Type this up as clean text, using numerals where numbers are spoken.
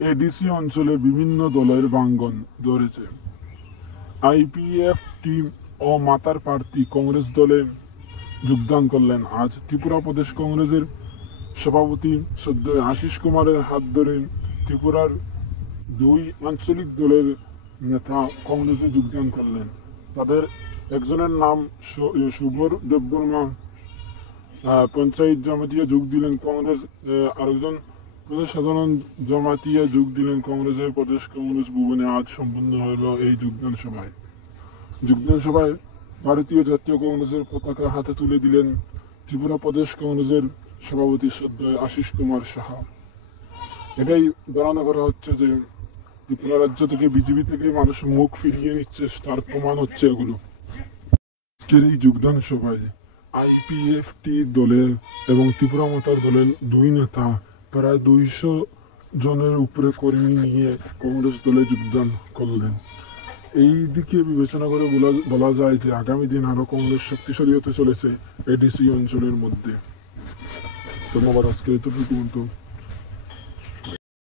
ADC অঞ্চলে বিভিন্ন দলের ভাঙন ধরেছে। আইপিএফ টি ও মাতার প্রার্থী কংগ্রেস দলে যোগদান করলেন। আজ ত্রিপুরা প্রদেশ কংগ্রেসের সভাপতি সদ্য আশিস কুমারের হাত ধরে ত্রিপুরার দুই আঞ্চলিক দলের নেতা কংগ্রেসে যোগদান করলেন। তাদের একজনের নাম শুভর দেববর্মা, পঞ্চায়েত জামাতিয়া যোগ দিলেন কংগ্রেস। আরেকজন প্রদেশ সাধারণ জামাতিয়া যোগ দিলেন কংগ্রেসের। প্রদেশ কংগ্রেস ভবনে আজ সম্পন্ন হল এই যোগদান সভায় ভারতীয় জাতীয় কংগ্রেসের পতাকা হাতে তুলে দিলেন ত্রিপুরা প্রদেশ কংগ্রেসের সভাপতি সদ্য আশিস কুমার সাহা। এটাই ধারণা করা হচ্ছে যে ত্রিপুরা রাজ্য থেকে বিজেপি থেকে মানুষ মুখ ফিরিয়ে নিচ্ছে, তার প্রমাণ হচ্ছে এগুলো। আজকের এই যোগদান সভায় আইপিএফটি দলের এবং ত্রিপুরা মাতার দলের দুই নেতা প্রায় 200 জনের উপরে কর্মী নিয়ে কংগ্রেস দলে যোগদান করলেন। এই দিকে বিবেচনা করে বলা যায় যে আগামী দিন আরো কংগ্রেস শক্তিশালী হতে চলেছে এডিসি অঞ্চলের মধ্যে। ধন্যবাদ। আজকে এতটুকু।